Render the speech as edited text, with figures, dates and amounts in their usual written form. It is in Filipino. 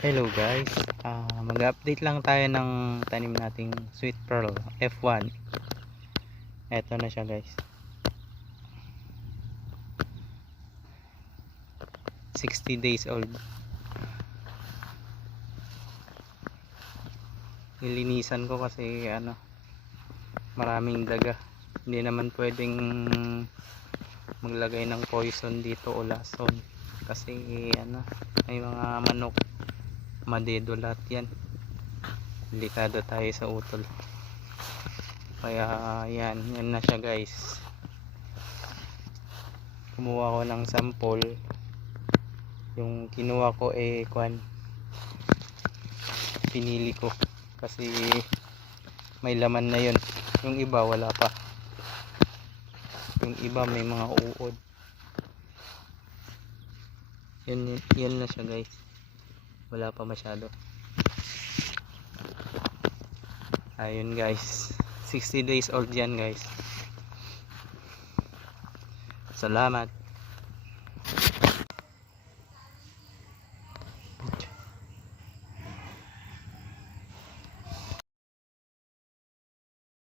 Hello guys, mag-update lang tayo ng tanim nating sweet pearl F1. Eto na siya guys, 60 days old. Nilinisan ko kasi maraming daga. Hindi naman pwedeng maglagay ng poison dito o lason kasi may mga manok, madedulat yan. Delikado tayo sa utol. Kaya yan na siya guys. Kumuha ko ng sample. Yung kinuha ko pinili ko kasi may laman na yun. Yung iba wala pa. Yung iba may mga uod. Yan na siya guys. Wala pa masyado. Ayun guys, 60 days old yan guys. Salamat.